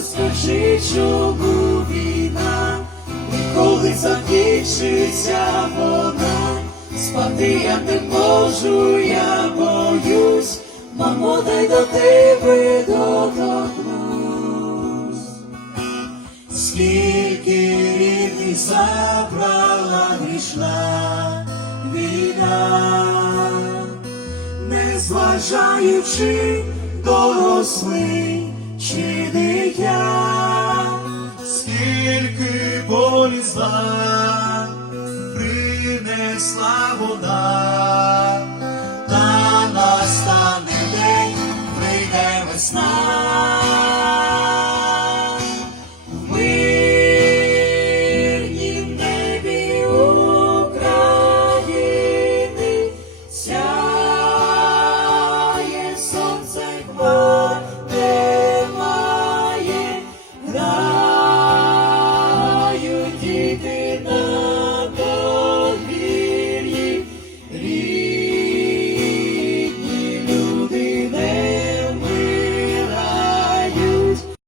розкажи, чому війна, і коли закінчиться вона, спати я не можу, я боюсь, мамо, дай до тебе доторкнусь. Скільки рідних забрала грішна війна, не зважаючи дорослий чи скільки болі зла принесла вона, та настане день, прийде весна.